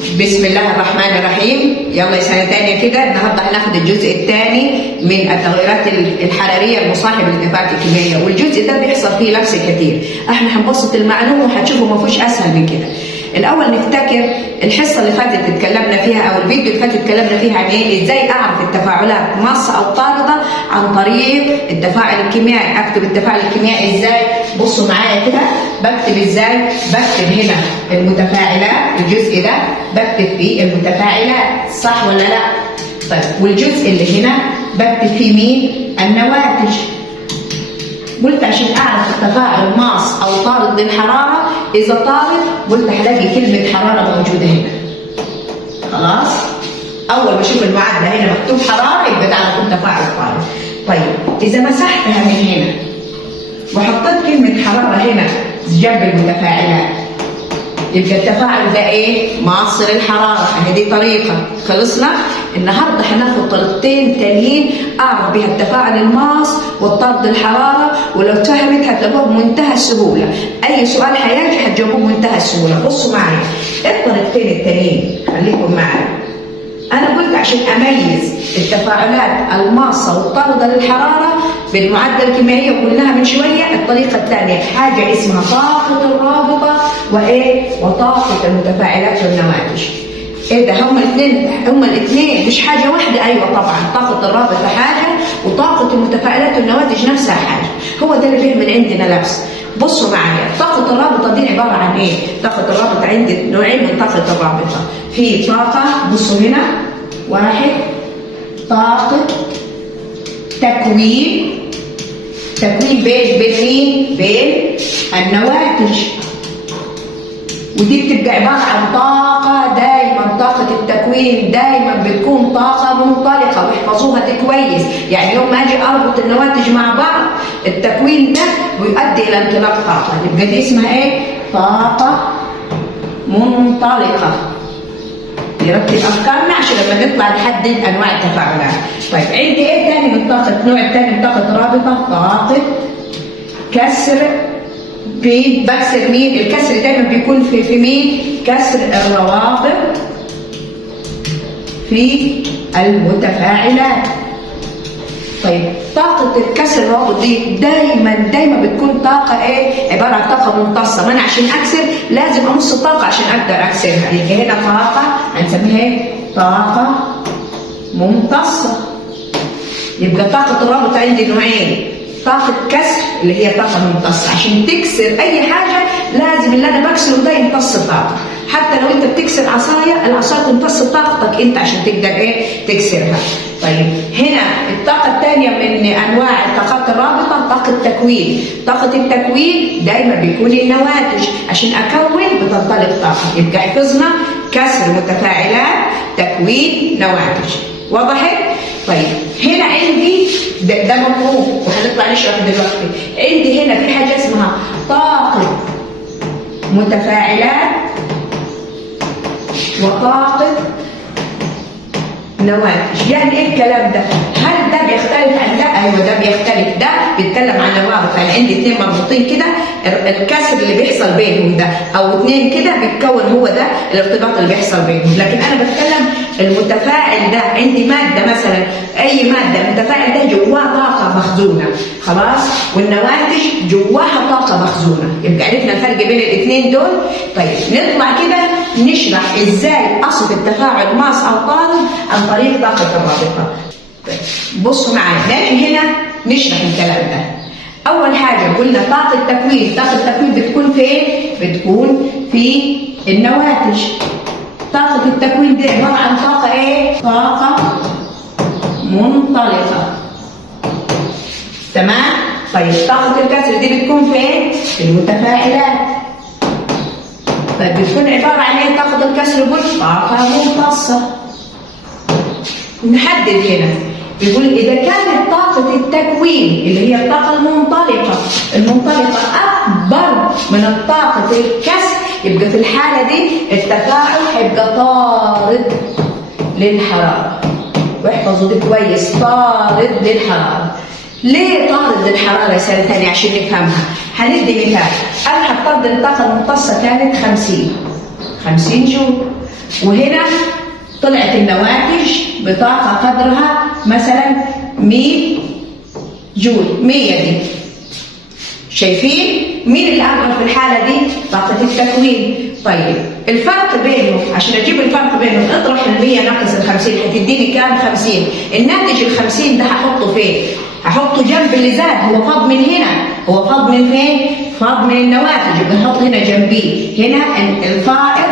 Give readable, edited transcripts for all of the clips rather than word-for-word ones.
بسم الله الرحمن الرحيم. يلا يا سنة تانية كده. النهارده هناخد الجزء الثاني من التغيرات الحرارية المصاحبة للتفاعلات الكيميائية، والجزء ده بيحصل فيه لبس كتير. احنا هنبسط المعلومة وهتشوفوا ما فيش اسهل من كده. الاول نفتكر الحصة اللي فاتت اتكلمنا فيها، او الفيديو اللي فات اتكلمنا فيها عن ايه؟ ازاي اعرف التفاعلات ماس او طاردة عن طريق التفاعل الكيميائي. اكتب التفاعل الكيميائي ازاي؟ بصوا معايا كده. بكتب ازاي؟ بكتب هنا المتفاعلات، الجزء ده بكتب فيه المتفاعلات، صح ولا لا؟ طيب والجزء اللي هنا بكتب فيه مين؟ النواتج. قلت عشان اعرف التفاعل ماس او طارد للحراره، اذا طارد قلت هلاقي كلمه حراره موجوده هنا. خلاص؟ اول ما اشوف المعادله هنا مكتوب حراره يبقى ده على طول تفاعل طارد. طيب اذا مسحتها من هنا وحطيت كلمه حراره هنا جنب المتفاعلات، يبقى التفاعل ده ايه؟ ماس للحراره. اهي دي طريقه. خلصنا؟ النهارده هناخد طريقتين تانيين اعرف بيها التفاعل الماس والطرد الحراره، ولو اتفهمت هتلاقوها بمنتهى السهوله. اي سؤال هيجي هتجاوبوه بمنتهى السهوله. بصوا معايا الطريقتين التانيين، خليكم معايا. انا قلت عشان اميز التفاعلات الماصه والطارده للحراره بالمعادله الكيميائيه، وقلناها من شويه. الطريقه الثانيه حاجه اسمها طاقه الرابطه وطاقه المتفاعلات والنواتج. ايه ده؟ هما الاثنين مش حاجه واحده. ايوه طبعا، طاقه الرابطه حاجه وطاقه المتفاعلات والنواتج نفسها حاجه. هو ده اللي بيعمل عندنا لبس. بصوا معايا، طاقه الرابطه دي عباره عن ايه؟ طاقه الرابطه عندي نوعين من طاقه الرابطه. في طاقه، بصوا هنا، واحد طاقه تكوين بين مين؟ بين النواتج. ودي بتبقى عباره عن طاقه دايما. طاقه التكوين دايما بتكون طاقه منطلقه، واحفظوها كويس. يعني يوم ما اجي اربط النواتج مع بعض، التكوين ده بيؤدي الى انطلاق طاقه. يبقى دي اسمها ايه؟ طاقه منطلقه. نرتب افكارنا عشان لما نطلع نحدد انواع التفاعلات. طيب عندي ايه تاني من طاقه؟ النوع الثاني من طاقه الرابطه طاقه كسر. بكسر مين؟ الكسر دايما بيكون في مين؟ كسر الروابط في المتفاعلات. طيب طاقة الكسر الروابط دي دايما بتكون طاقة ايه؟ عبارة عن طاقة ممتصة. ما انا عشان اكسر لازم امص الطاقة عشان اقدر اكسرها. يبقى هنا طاقة هنسميها ايه؟ طاقة ممتصة. يبقى طاقة الرابط عندي نوعين، طاقة كسر اللي هي طاقة ممتصة. عشان تكسر أي حاجة لازم اللي أنا بكسره ده يمتص طاقة. حتى لو أنت بتكسر عصاية، العصاية تمتص طاقتك أنت عشان تقدر إيه؟ تكسرها. طيب هنا الطاقة الثانية من أنواع طاقات الرابطة طاقة تكوين. طاقة التكوين دايما بيكون النواتج. عشان أكون بتنطلق طاقة. يبقى حفظنا كسر متفاعلات، تكوين، نواتج. وضحت؟ طيب هنا عندي ده مفهوم وهنطلع نشرح دلوقتي. عندي هنا في حاجه اسمها طاقه متفاعلات وطاقه نواتج. يعني ايه الكلام ده؟ هل ده بيختلف عن ده؟ ايوه ده بيختلف. ده بيتكلم عن الرابط. يعني عندي اثنين مربوطين كده، الكسر اللي بيحصل بينهم ده، او اثنين كده بيتكون هو ده الارتباط اللي بيحصل بينهم. لكن انا بتكلم المتفاعل ده، عندي ماده مثلا، اي ماده المتفاعل ده جواه طاقه مخزونه، خلاص، والنواتج جواها طاقه مخزونه. يبقى عرفنا الفرق بين الاثنين دول. طيب نطلع كده نشرح ازاي اصف التفاعل ماس او طارد عن طريق طاقه الرابطه. بصوا معايا، لكن هنا نشرح الكلام ده. اول حاجه قلنا طاقه التكوين. طاقه التكوين بتكون فين؟ بتكون في النواتج. طاقه التكوين دي عباره عن طاقه ايه؟ طاقه منطلقه. تمام؟ طيب طاقه الكسر دي بتكون فين؟ في المتفاعلات. طيب بتكون عباره عن ايه طاقه الكسر؟ قلت طاقه ممتصه. نحدد هنا، بيقول إذا كانت طاقة التكوين اللي هي الطاقة المنطلقة أكبر من الطاقة الكسر، يبقى في الحالة دي التفاعل هيبقى طارد للحرارة. واحفظوا دي كويس، طارد للحرارة. ليه طارد للحرارة يا سنة تانية؟ عشان نفهمها. هندي مثال. أنا هفترض الطاقة الممتصة كانت 50 جول. وهنا طلعت النواتج بطاقة قدرها مثلا 100 جول. 100 دي شايفين مين اللي أكبر في الحالة دي؟ طاقة التكوين. طيب الفرق بينهم، عشان أجيب الفرق بينهم اطرح ال 100 ناقص ال 50 هتديني كام؟ 50. الناتج ال 50 ده هحطه فين؟ هحطه جنب اللي زاد، هو فاض من هنا، هو فاض من فين؟ فاض من النواتج، يبقى نحط هنا جنبيه. هنا الفائض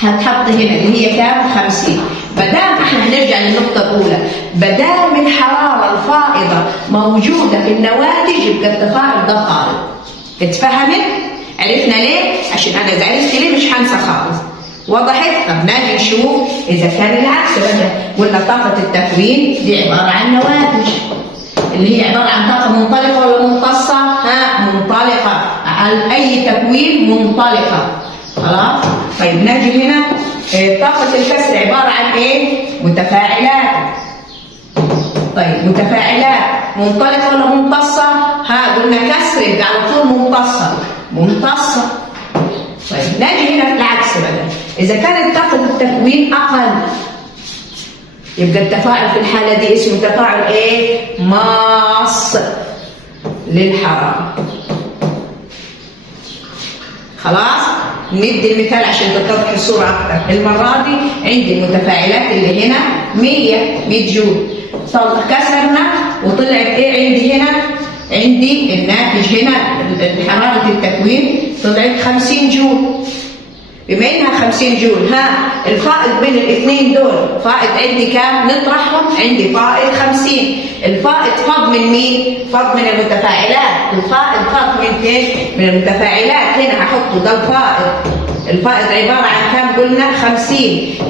هتحط هنا اللي هي كام؟ 50. بدام احنا هنرجع للنقطة الأولى، بدام الحرارة الفائضة موجودة في النواتج يبقى التفاعل ده طارد. اتفهمت؟ عرفنا ليه؟ عشان أنا إذا عرفت ليه مش هنسى خالص. وضحت؟ طب نجي نشوف إذا كان العكس بقى. قلنا طاقة التكوين دي عبارة عن نواتج، اللي هي عبارة عن طاقة منطلقة ولا ممتصة؟ منطلقة. على أي تكوين منطلقة. خلاص؟ طيب نجي هنا طاقة الكسر عبارة عن إيه؟ متفاعلات. طيب متفاعلات منطلقة ولا ممتصة؟ قلنا كسر يبقى على طول ممتصة. ممتصة. طيب نجي هنا في العكس بقى. إذا كانت طاقة التكوين أقل يبقى التفاعل في الحالة دي اسمه تفاعل إيه؟ ماص للحرارة. خلاص؟ ندي المثال عشان تتضح الصورة أكتر. المرة دي عندي المتفاعلات اللي هنا 100 جول. كسرنا وطلعت إيه عندي هنا؟ عندي الناتج هنا حرارة التكوين طلعت 50 جول. بما إنها 50 جول، الفائض بين الاثنين دول فائض عندي كام؟ نطرحهم. عندي فائض 50. الفائض فاض من مين؟ فاض من المتفاعلات. الفائض فاض من فين؟ من المتفاعلات. هنا هحطه ده الفائض. الفائض عبارة عن كام قلنا؟ 50.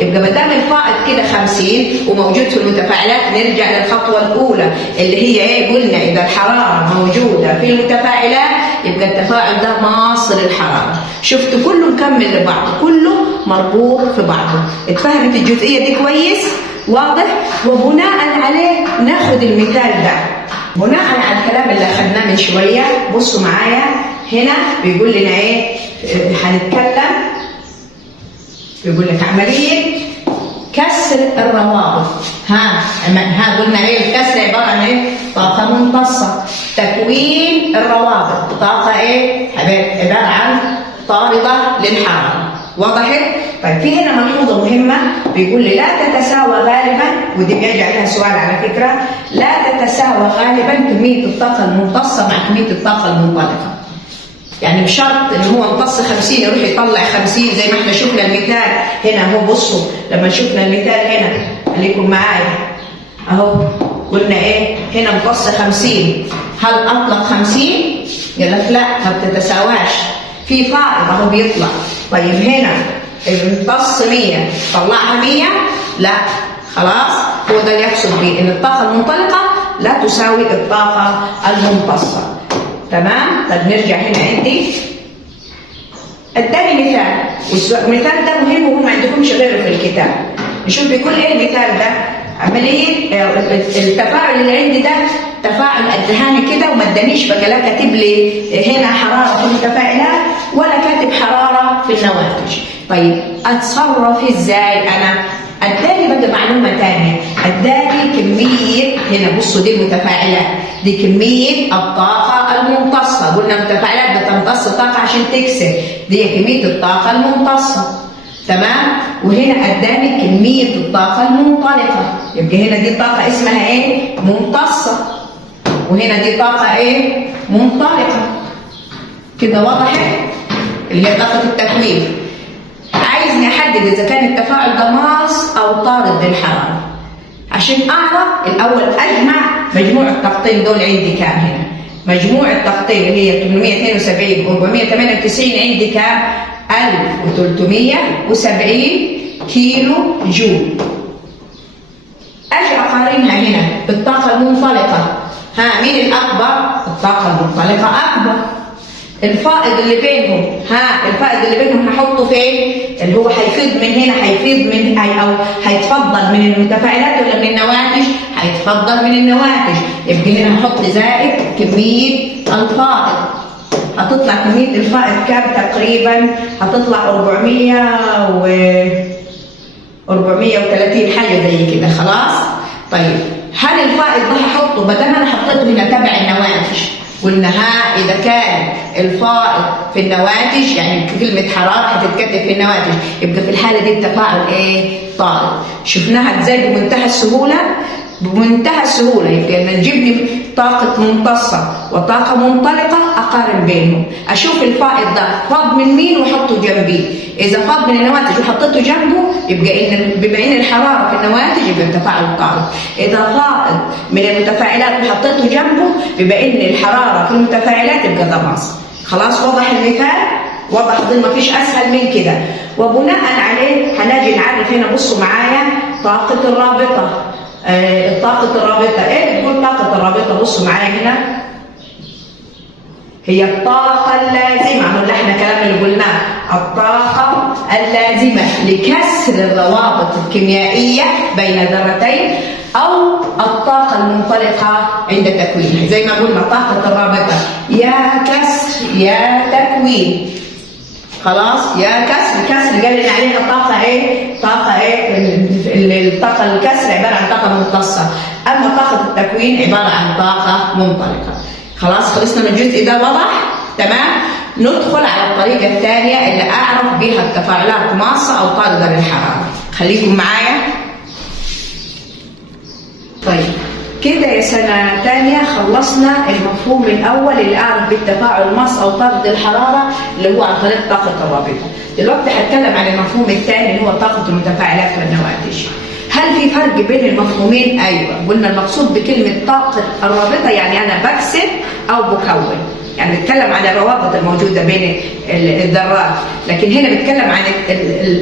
يبقى ما دام الفائض كده 50 وموجود في المتفاعلات نرجع للخطوة الأولى اللي هي إيه؟ قلنا إذا الحرارة موجودة في المتفاعلات يبقى التفاعل ده ماص للحرارة. شفت كله مكمل لبعض، كله مربوط في بعضه. اتفهمت الجزئية دي كويس؟ واضح؟ وبناء عليه ناخد المثال ده. بناء على الكلام اللي أخذناه من شوية بصوا معايا هنا بيقول لنا إيه؟ هنتكلم بيقول لك عملية كسر الروابط. قلنا ايه الكسر عبارة عن ايه؟ طاقة ممتصة. تكوين الروابط طاقة ايه؟ عبارة عن طاردة للحرارة. وضحت؟ طيب في هنا ملحوظة مهمة بيقول لي لا تتساوى غالبا، ودي بيرجع لها سؤال على فكرة، لا تتساوى غالبا كمية الطاقة الممتصة مع كمية الطاقة المنطلقة. يعني بشرط ان هو امتص 50 يروح يطلع 50 زي ما احنا شفنا المثال هنا اهو. بصوا لما شفنا المثال هنا خليكم معايا اهو، قلنا ايه؟ هنا امتص 50. هل اطلق 50؟ قال لك لا ما بتتساواش، في فائض اهو بيطلع. طيب هنا امتص 100 طلعها 100؟ لا. خلاص؟ هو ده اللي يقصد بيه ان الطاقة المنطلقة لا تساوي الطاقة الممتصة. تمام؟ طب نرجع هنا عندي اداني مثال، والمثال ده مهم وهو ما عندكمش غيره في الكتاب. نشوف بيقول ايه المثال ده. عمليه التفاعل اللي عندي ده تفاعل ادهاني كده وما ادانيش بقى لا كاتب لي هنا حراره في المتفاعلات ولا كاتب حراره في النواتج. طيب اتصرف ازاي انا؟ اداني بقى معلومه ثانيه، اداني كميه هنا. بصوا دي المتفاعلات، دي كميه الطاقه الممتصه. قلنا المتفاعلات بتمتص طاقه عشان تكسر، دي كميه الطاقه الممتصه. تمام؟ وهنا اداني كميه الطاقه المنطلقه، يبقى هنا دي طاقه اسمها ايه؟ ممتصه، وهنا دي طاقه ايه؟ منطلقه. كده وضحت؟ اللي هي طاقه التكوين. عايزني احدد اذا كان التفاعل ده ماص او طارد للحراره. عشان اعرف الاول اجمع مجموع الطاقتين دول عندي كام هنا. مجموع الطاقتين اللي هي 872 و 498 عندي كام؟ 1370 كيلو جول. اجي اقارنها هنا بالطاقه المنطلقه. مين الاكبر؟ الطاقه المنطلقه اكبر. الفائض اللي بينهم الفائض اللي بينهم هحطه فين؟ اللي هو هيفيض من هنا، هيفيض من او هيتفضل من المتفاعلات ولا من النواتج؟ هيتفضل من النواتج. يبقى هنا هحط زائد كميه الفائض. هتطلع كميه الفائض كام تقريبا؟ هتطلع 400 و 430 حاجه زي كده. خلاص. طيب هل الفائض ده هحطه بدل ما انا حطيته هنا تبع النواتج؟ قلنا اذا كان الفائض في النواتج يعني كلمه حراره هتتكتب في النواتج، يبقى في الحاله دي التفاعل طارد. شفناها ازاي بمنتهى السهوله؟ بمنتهى السهوله. يبقى لما نجيب طاقه ممتصه وطاقه منطلقه اقارن بينهم، اشوف الفائض ده فاض من مين واحطه جنبيه. اذا فاض من النواتج وحطيته جنبه يبقى بما ان الحراره في النواتج يبقى التفاعل طارد. اذا فائض من المتفاعلات وحطيته جنبه بما ان الحراره في المتفاعلات يبقى ده ماس. خلاص واضح المثال؟ واضح اظن مفيش اسهل من كده. وبناء عليه هنجي نعرف هنا. بصوا معايا طاقه الرابطه. طاقة الرابطة ايه بتقول طاقة الرابطة؟ بصوا معايا هنا، هي الطاقة اللازمة. هو اللي احنا كلام اللي قلناه، الطاقة اللازمة لكسر الروابط الكيميائية بين ذرتين أو الطاقة المنطلقة عند تكوينها. زي ما قلنا طاقة الرابطة يا كسر يا تكوين. خلاص. يا كسر قال لنا عليها طاقه طاقه الطاقه الكسر عباره عن طاقه ممتصه، اما طاقه التكوين عباره عن طاقه منطلقه. خلاص خلصنا من الجزء ده. واضح؟ تمام. ندخل على الطريقه الثانيه اللي اعرف بها التفاعلات ماصه او طارده للحراره. خليكم معايا. طيب كده يا سنة تانية خلصنا المفهوم الأول اللي أعرف بالتفاعل ماس أو طارد الحرارة اللي هو عن طريق طاقة الرابطة. دلوقتي هتكلم عن المفهوم الثاني اللي هو طاقة المتفاعلات والنواتج. هل في فرق بين المفهومين؟ أيوة. قلنا المقصود بكلمة طاقة الرابطة يعني أنا بكسر أو بكون، يعني بتكلم عن الروابط الموجودة بين الذرات، لكن هنا بتكلم عن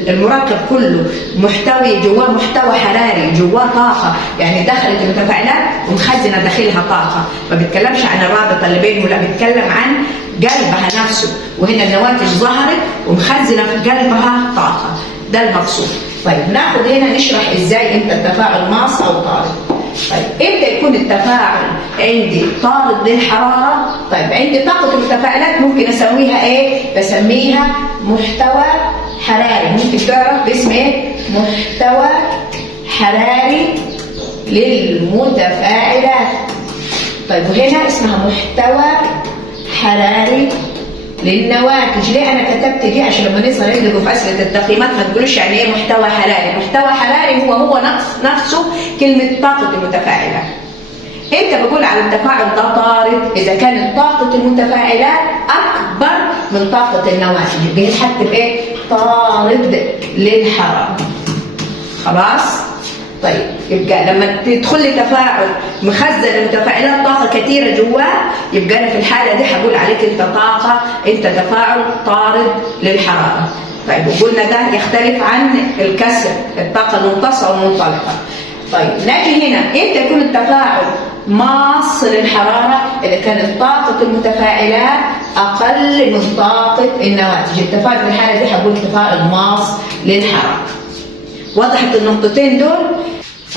المركب كله محتوي جواه محتوى حراري، جواه طاقة، يعني دخلت المتفاعلات ومخزنة داخلها طاقة. ما بتكلمش عن الرابطة اللي بينهم، لا بتكلم عن قلبها نفسه، وهنا النواتج ظهرت ومخزنة في قلبها طاقة. ده المقصود. طيب ناخد هنا نشرح ازاي امتى التفاعل ماس او طارد. طيب امتى يكون التفاعل عندي طارد للحراره؟ طيب عندي طاقه المتفاعلات ممكن اسميها بسميها محتوى حراري. ممكن تعرف باسم محتوى حراري للمتفاعلات. طيب وهنا اسمها محتوى حراري للنواتج. ليه انا كتبت دي؟ عشان لما نصل عندكم في اسئله التقييمات ما تقولوش يعني ايه محتوى حراري. محتوى حراري هو نفسه كلمه طاقه المتفاعلات. امتى بقول على التفاعل ده طارد؟ اذا كانت طاقه المتفاعلات اكبر من طاقه النواتج، يبقى يتحط طارد للحراره. خلاص. طيب يبقى لما تدخل لي تفاعل مخزن المتفاعلات طاقه كثيره جواه، يبقى انا في الحاله دي هقول عليك انت تفاعل طارد للحراره. طيب وقلنا ده يختلف عن الكسر، الطاقه الممتصه والمنطلقه. طيب نجي هنا امتى يكون التفاعل ماس للحراره؟ اذا كانت طاقه المتفاعلات اقل من طاقه النواتج. التفاعل في الحاله دي هقول تفاعل ماس للحراره. وضحت النقطتين دول؟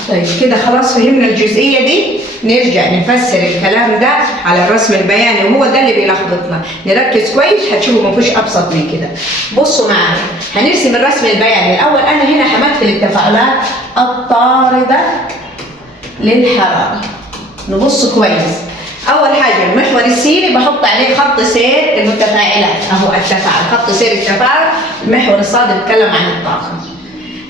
طيب كده خلاص فهمنا الجزئيه دي. نرجع نفسر الكلام ده على الرسم البياني، وهو ده اللي بيلخبطنا. نركز كويس هتشوفوا مفيش ابسط من كده. بصوا معايا هنرسم الرسم البياني الاول. انا هنا همثل التفاعلات الطارده للحراره. نبص كويس. اول حاجه المحور السيري بحط عليه خط سير المتفاعلات. اهو التفاعل، خط سير التفاعل. المحور الصاد بيتكلم عن الطاقه.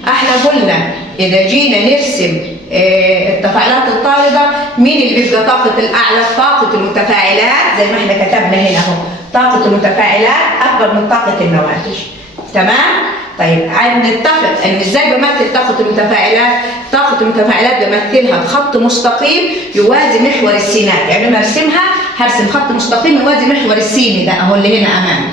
احنا قلنا اذا جينا نرسم التفاعلات الطارده، مين اللي بيبقى طاقه الاعلى؟ طاقه المتفاعلات زي ما احنا كتبنا هنا اهو. طاقه المتفاعلات اكبر من طاقه النواتج. تمام؟ طيب نتفق ان ازاي بمثل طاقه المتفاعلات؟ طاقه المتفاعلات بمثلها بخط مستقيم يوازي محور السينات. يعني لما ارسمها هرسم خط مستقيم يوازي محور السيني ده اهو اللي هنا امامي،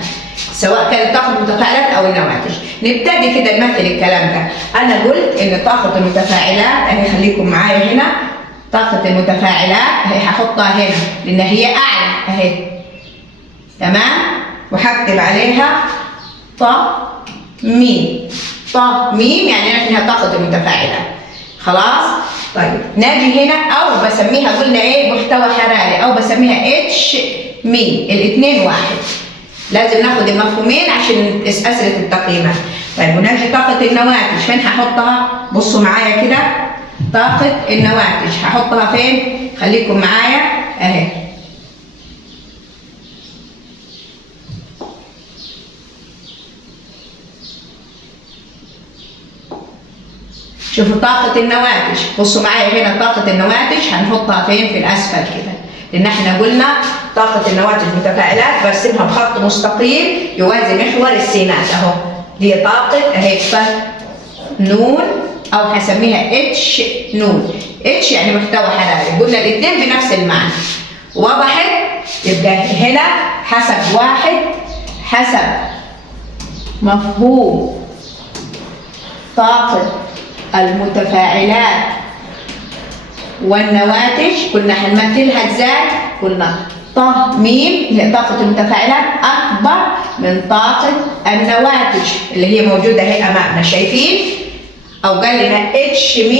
سواء كانت طاقه المتفاعلات او النواتج. نبتدي كده نمثل الكلام ده. انا قلت ان طاقه المتفاعلات اهي، خليكم معايا هنا. طاقه المتفاعلات اهي هحطها هنا لان هي اعلى اهي. تمام؟ وهكتب عليها ط ميم. ط ميم يعني انا فيها طاقه المتفاعلات. خلاص؟ طيب ناجي هنا او بسميها قلنا محتوى حراري او بسميها اتش ميم. الاثنين واحد. لازم ناخد المفهومين عشان اسئله التقييمات. طيب ونجي طاقة النواتج فين هحطها؟ بصوا معايا كده، طاقة النواتج هحطها فين؟ خليكم معايا اهي. شوفوا طاقة النواتج، بصوا معايا هنا طاقة النواتج هنحطها فين؟ في الأسفل كده، لأن احنا قلنا طاقة النواتج متفاعلات برسمها بخط مستقيم يوازي محور السينات اهو. دي طاقة اهي نون أو هسميها اتش نون. اتش يعني محتوى حراري، قلنا الاثنين بنفس المعنى. وضحت؟ يبقى هنا حسب واحد، حسب مفهوم طاقة المتفاعلات والنواتج كنا هنمثلها ازاي؟ قلنا ط م هي طاقة المتفاعلات أكبر من طاقة النواتج اللي هي موجودة اهي أمامنا، شايفين؟ أو قال لنا اتش م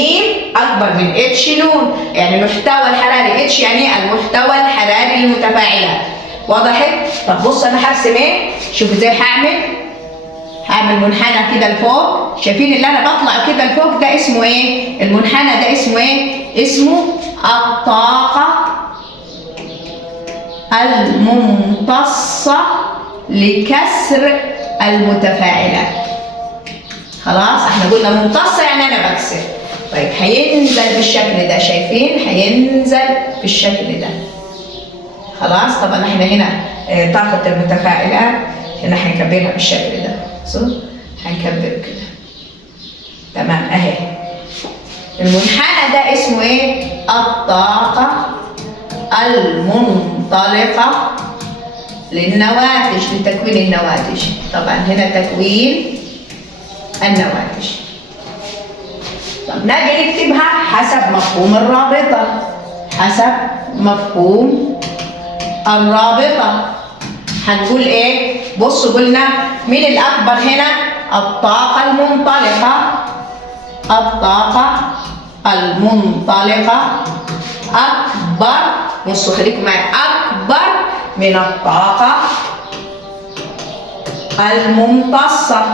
أكبر من اتش نون، يعني المحتوى الحراري اتش يعني المحتوى الحراري للمتفاعلات. وضحت؟ طب بص أنا هرسم إيه؟ شوفوا إزاي هعمل منحنى كده لفوق، شايفين اللي انا بطلع كده لفوق ده اسمه ايه؟ المنحنى ده اسمه ايه؟ اسمه الطاقة الممتصة لكسر المتفاعلات. خلاص احنا قلنا ممتصة يعني انا بكسر. طيب هينزل بالشكل ده، شايفين؟ هينزل بالشكل ده. خلاص طبعا احنا هنا طاقة المتفاعلات هنا هنكبرها بالشكل ده، هنكبر كده تمام اهي. المنحنى ده اسمه ايه؟ الطاقة المنطلقة للنواتج، لتكوين النواتج. طبعا هنا تكوين النواتج. طب نجي نكتبها حسب مفهوم الرابطة، حسب مفهوم الرابطة هنقول ايه؟ بصوا قلنا مين الأكبر هنا؟ الطاقة المنطلقة. الطاقة المنطلقة أكبر، بصوا خليكم معي، أكبر من الطاقة الممتصة.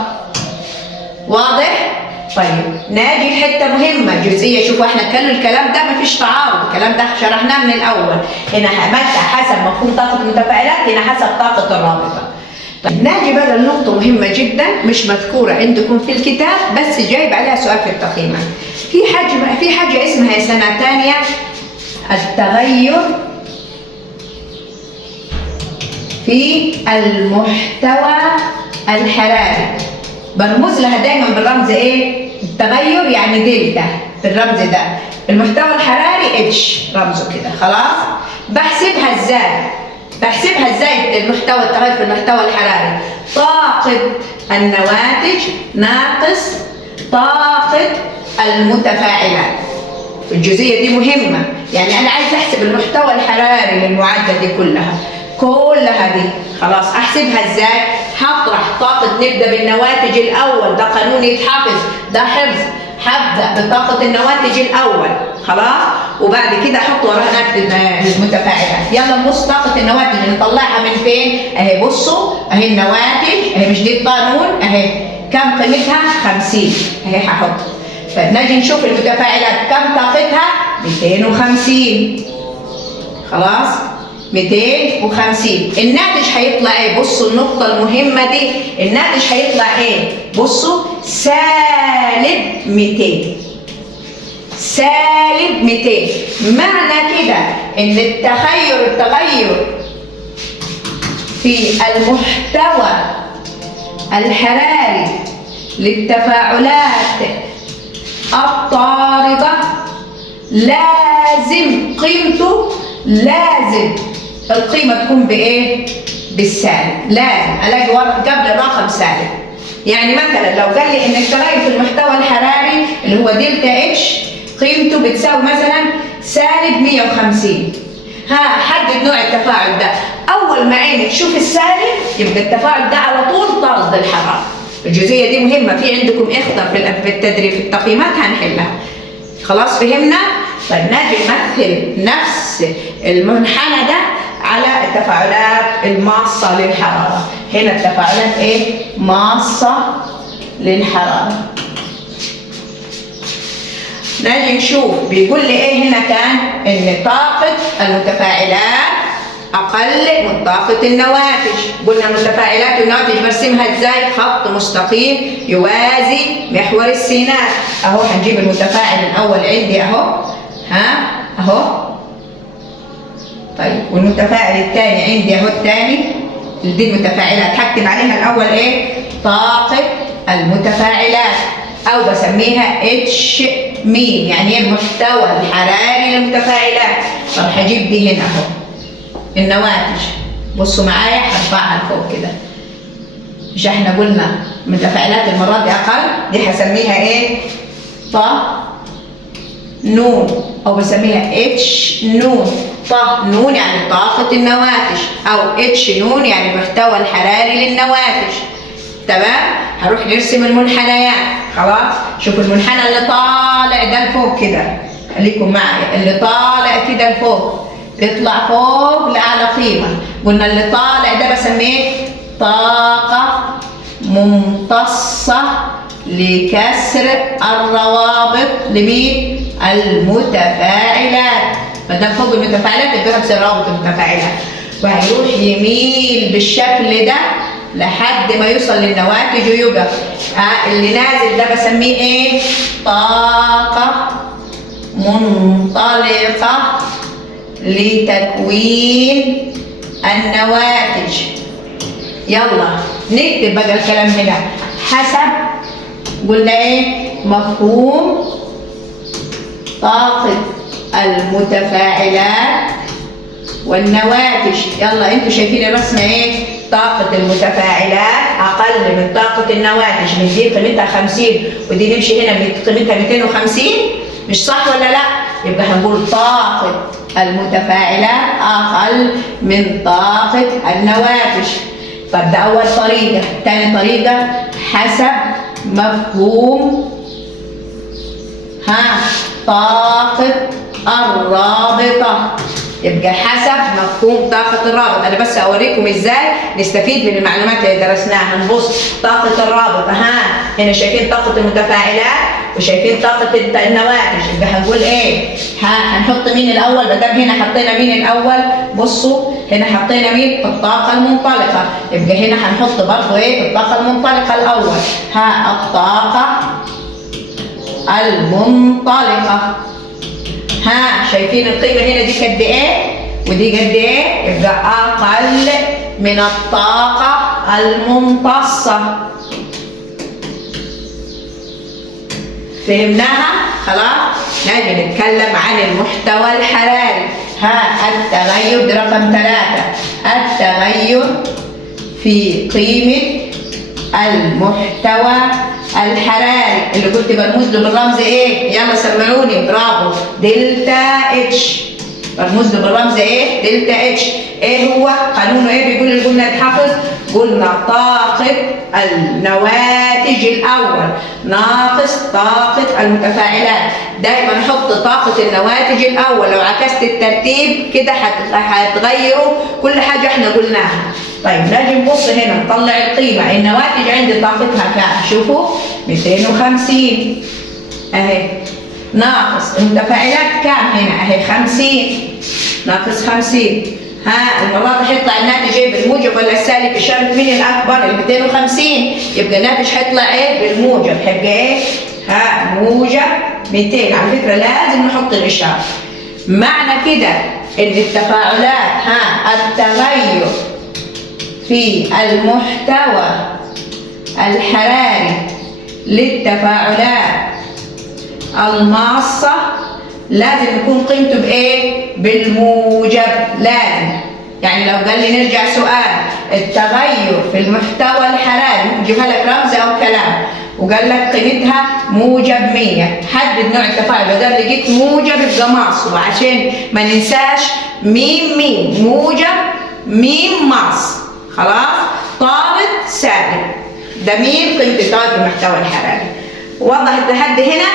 واضح؟ طيب ناجي لحته مهمه جزئيه. شوفوا احنا كان الكلام ده مفيش تعارض، الكلام ده شرحناه من الاول. هنا حسب مفهوم طاقه المتفاعلات، هنا حسب طاقه الرابطه. طيب ناجي بقى لنقطه مهمه جدا مش مذكوره عندكم في الكتاب بس جايب عليها سؤال في التقييمات. في حاجه اسمها سنه ثانيه التغير في المحتوى الحراري، برمز لها دايما بالرمز ايه؟ التغير يعني دلتا بالرمز ده. المحتوى الحراري اتش رمزه كده. خلاص بحسبها ازاي المحتوى التغير في المحتوى الحراري؟ طاقة النواتج ناقص طاقة المتفاعلات. الجزئية دي مهمة، يعني أنا عايز أحسب المحتوى الحراري للمعادلة دي كلها دي. خلاص احسبها ازاي؟ هطرح طاقة، نبدا بالنواتج الاول، ده قانون يتحفظ، ده حفظ. هبدا بطاقة النواتج الاول خلاص، وبعد كده احط وراها المتفاعلات. يلا نبص طاقة النواتج نطلعها من فين؟ اهي بصوا اهي النواتج اهي، مش دي القانون اهي، كم قيمتها؟ 50 اهي هحط. فنجي نشوف المتفاعلات كم طاقتها؟ 250. خلاص 250. الناتج هيطلع ايه؟ بصوا النقطة المهمة دي، الناتج هيطلع ايه؟ بصوا سالب 200. سالب 200 معنى كده ان التغير في المحتوى الحراري للتفاعلات الطاردة لازم قيمته، لازم القيمة تكون بإيه؟ بالسالب. لازم ألاقي قبل الرقم سالب. يعني مثلا لو قال لي إن التغير في المحتوى الحراري اللي هو دلتا اتش قيمته بتساوي مثلا سالب 150. حدد نوع التفاعل ده. أول ما عينك تشوف السالب يبقى التفاعل ده على طول طرد الحرارة. الجزئية دي مهمة، في عندكم اخضر في التدريب في التقييمات هنحلها. خلاص فهمنا؟ طيب نجي نمثل نفس المنحنى ده على التفاعلات الماصة للحرارة. هنا التفاعلات ايه؟ ماصة للحرارة. نجي نشوف بيقول لي ايه هنا كان، ان طاقة المتفاعلات اقل من طاقة النواتج. قلنا المتفاعلات والنواتج برسمها ازاي؟ خط مستقيم يوازي محور السينات. اهو هنجيب المتفاعل الاول عندي اهو، اهو. طيب والمتفاعل الثاني عندي اهو، الثاني دي المتفاعلات هكتب عليها الاول ايه؟ طاقة المتفاعلات، او بسميها اتش مين، يعني المحتوى الحراري للمتفاعلات. طب هجيب دي هنا اهو النواتج، بصوا معايا هرفعها لفوق كده. مش احنا قلنا متفاعلات المرة دي اقل، دي هسميها ايه؟ ط نون، او بسميها اتش نون. ط نون يعني طاقة النواتج، او اتش نون يعني المحتوى الحراري للنواتج. تمام؟ هروح نرسم المنحنيات. خلاص؟ شوفوا المنحنى اللي طالع ده لفوق كده، خليكم معايا، اللي طالع كده لفوق بيطلع فوق لأعلى قيمة. قلنا اللي طالع ده بسميه طاقة ممتصة لكسر الروابط لمين؟ المتفاعلات. ما دام فوق المتفاعلات يبقى بكسر روابط المتفاعلات، وهيروح يميل بالشكل ده لحد ما يوصل للنواتج ويوقف. اللي نازل ده بسميه ايه؟ طاقة منطلقة لتكوين النواتج. يلا نكتب بقى الكلام هنا. حسب قلنا ايه؟ مفهوم طاقة المتفاعلات والنواتج. يلا انتوا شايفين الرسمة ايه؟ طاقة المتفاعلات أقل من طاقة النواتج. من دي قيمتها 50 ودي نمشي هنا قيمتها 250، مش صح ولا لا؟ يبقى هنقول طاقة المتفاعلات أقل من طاقة النواتج. طب ده أول طريقة. تاني طريقة حسب مفهوم طاقة الرابطة. يبقى حسب مفهوم طاقة الرابط. أنا بس أوريكم إزاي نستفيد من المعلومات اللي درسناها. هنبص طاقة الرابط، هنا شايفين طاقة المتفاعلات وشايفين طاقة النواتج. يبقى هنقول إيه؟ هنحط مين الأول؟ بدل هنا حطينا مين الأول؟ بصوا هنا حطينا مين؟ الطاقة المنطلقة. يبقى هنا هنحط برضه إيه؟ الطاقة المنطلقة الأول. الطاقة المنطلقة. شايفين القيمة هنا دي قد ايه ودي قد ايه؟ يبقى أقل من الطاقة الممتصة. فهمناها؟ خلاص؟ نجي نتكلم عن المحتوى الحراري. التغير، دي رقم 3، التغير في قيمة المحتوى الحراري اللي كنت برمز له بالرمز ايه؟ يلا سمعوني، برافو، دلتا اتش. برمز له بالرمز ايه؟ دلتا اتش. ايه هو؟ قانونه ايه بيقول اللي قلنا اتحفظ؟ قلنا طاقة النواتج الأول ناقص طاقة المتفاعلات. دايما نحط طاقة النواتج الأول، لو عكست الترتيب كده هتغيروا كل حاجة احنا قلناها. طيب نجي نبص هنا نطلع القيمة. النواتج عندي طاقتها كام؟ شوفوا 250 اهي، ناقص المتفاعلات كام هنا؟ اهي 50 ناقص 50. المرة دي هيطلع الناتج ايه؟ بالموجب ولا السالب؟ إشارة مين الأكبر؟ ال 250. يبقى الناتج هيطلع ايه؟ بالموجب. هيبقى ايه؟ موجب 200. على فكرة لازم نحط الإشارة. معنى كده إن التفاعلات التغير في المحتوى الحراري للتفاعلات الماصة لازم يكون قيمته بايه؟ بالموجب. لازم. يعني لو قال لي نرجع سؤال، التغير في المحتوى الحراري يجيبها لك رمز او كلام وقال لك قيمتها موجب 100، حدد نوع التفاعل. بدل لقيت موجب يبقى ماص، وعشان ما ننساش ميم موجب ميم ماص. خلاص؟ طارد سالب. ده مين؟ قيمة التغير في المحتوى الحراري. وضحت لحد هنا؟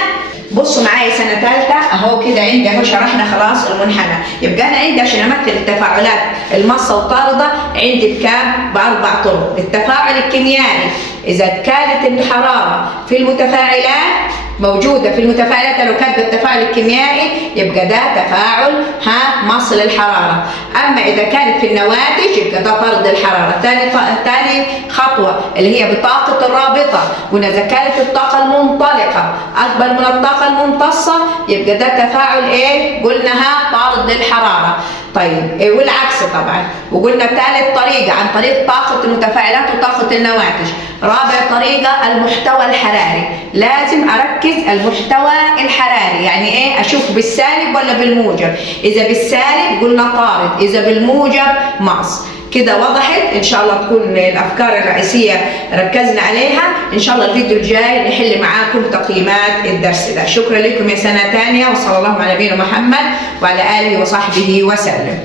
بصوا معايا سنة ثالثة اهو كده عندي اهو شرحنا خلاص المنحنى. يبقى انا عندي عشان امثل التفاعلات الماصة والطاردة عندي بكام؟ ب4 طرق. التفاعل الكيميائي إذا كانت الحرارة في المتفاعلات موجودة في المتفاعلات، لو كانت بالتفاعل الكيميائي يبقى ده تفاعل مصل الحرارة. أما إذا كانت في النواتج يبقى ده طرد الحرارة. تاني خطوة اللي هي بطاقة الرابطة، قلنا إذا كانت الطاقة المنطلقة أكبر من الطاقة الممتصة يبقى ده تفاعل إيه؟ قلناها طارد للحرارة. طيب والعكس طبعا. وقلنا ثالث طريقة عن طريق طاقة المتفاعلات وطاقة النواتج. رابع طريقة المحتوى الحراري، لازم أركز المحتوى الحراري، يعني إيه؟ أشوف بالسالب ولا بالموجب. إذا بالسالب قلنا طارد، إذا بالموجب مص. كده وضحت؟ إن شاء الله تكون الأفكار الرئيسية ركزنا عليها. إن شاء الله الفيديو الجاي نحل معاكم تقييمات الدرس ده. شكرا لكم يا سنة تانية، وصلى الله على نبينا محمد وعلى آله وصحبه وسلم.